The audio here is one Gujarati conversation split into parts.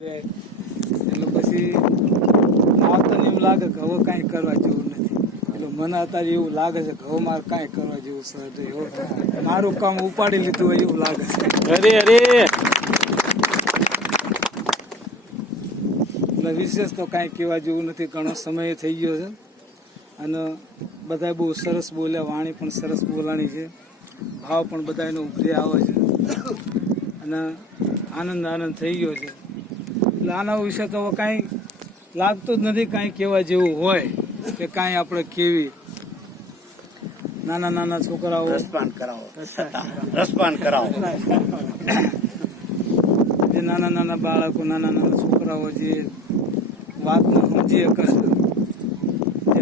એટલે પછી આવતા એમ લાગે કે હવે કાંઈ કરવા જેવું નથી. એટલે મને અત્યારે એવું લાગે છે કે હવે મારે કાંઈ કરવા જેવું છે એવું મારું કામ ઉપાડી લીધું હોય એવું લાગે છે. અરે અરે એટલે વિશેષ તો કાંઈ કહેવા જેવું નથી ઘણો સમય થઈ ગયો છે. અને બધા બહુ સરસ બોલ્યા વાણી પણ સરસ બોલાણી છે. ભાવ પણ બધા એનો ઉભરી આવે છે. અને આનંદ આનંદ થઈ ગયો છે. એટલે આના વિશે તો કાંઈ લાગતું જ નથી કાંઈ કહેવા જેવું હોય કે કાંઈ આપણે કેવી નાના નાના છોકરાઓ રસપાન કરાવો. રસપાન કરાવો. જે નાના નાના બાળકો નાના નાના છોકરાઓ જે વાતને સમજી શકે છે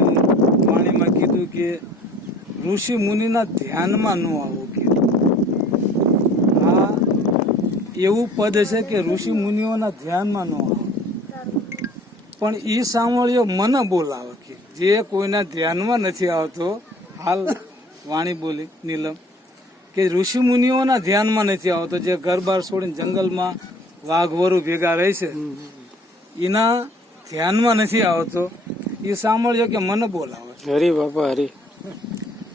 વાણીમાં કીધું કે ઋષિ મુનિના ધ્યાનમાં ન આવો કે આ એવું પદ છે કે ઋષિ મુનિઓના ધ્યાનમાં ન આવે પણ એ સાંભળ્યો મને બોલાવે કે જે કોઈના ધ્યાનમાં નથી આવતો હાલ વાણી બોલી નીલમ કે ઋષિ મુનિઓના ધ્યાનમાં નથી આવતો જે ઘર બાર છોડીને જંગલમાં વાઘવરુ ભેગા રહે છે એના ધ્યાનમાં નથી આવતો. એ સાંભળ્યો કે મને બોલાવે. હરી બાપા હરી.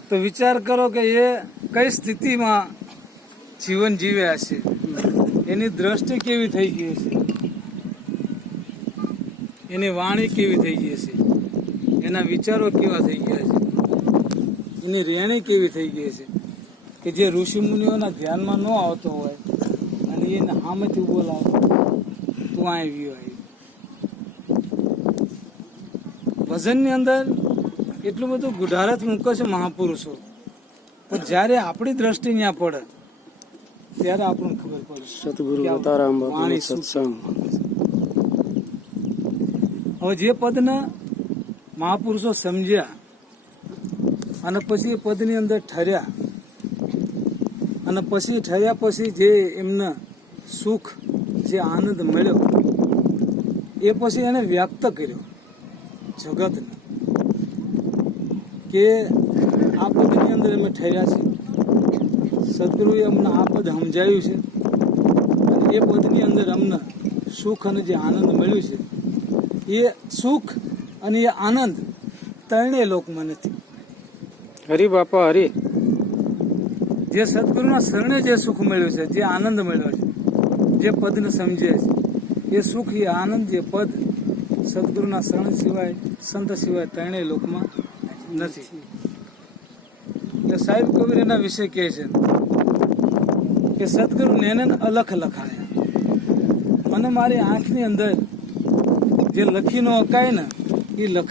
તો વિચાર કરો કે એ કઈ સ્થિતિમાં જીવન જીવ્યા છે. એની દ્રષ્ટિ કેવી થઈ ગઈ છે? એની વાણી કેવી થઈ ગઈ છે? એના વિચારો કેવા થઈ ગયા છે? એની રહેણી કેવી થઈ ગઈ છે? કે જે ઋષિ મુનિઓના ધ્યાનમાં ન આવતો હોય અને એને સામેથી બોલાવે તું આવી આવી વજનની અંદર એટલું બધું ગુઢારત મૂકે છે મહાપુરુષો. પણ જ્યારે આપણી દ્રષ્ટિ ત્યાં પડે ત્યારે આપણને ખબર પડે. સદગુરુ અતારામ બાપુનો સત્સંગ. હવે જે પદને મહાપુરુષો સમજ્યા અને પછી એ પદની અંદર ઠર્યા અને પછી ઠર્યા પછી જે એમને સુખ જે આનંદ મળ્યો એ પછી એને વ્યક્ત કર્યો જગતને કે આ પદની અંદર અમે ઠર્યા છે સદગુરુએ અમને આ પદ સમજાયું છે. અને એ પદની અંદર અમને સુખ અને જે આનંદ મળ્યું છે એ સુખ અને એ આનંદ ત્રણેય લોકમાં નથી. હરી બાપા હરી. જે સદગુરુના શરણે જે સુખ મળ્યું છે જે આનંદ મળ્યો છે જે પદને સમજે છે એ સુખ એ આનંદ જે પદ સદગુરુના શરણ સિવાય સંત સિવાય ત્રણેય લોકમાં નથી. એટલે સાહેબ કબીર એના વિશે કહે છે. કે સદગુરુ નેનન અલખ લખાયા. મને મારી આંખની અંદર જે લખી ન અકાય ને, એ લખાય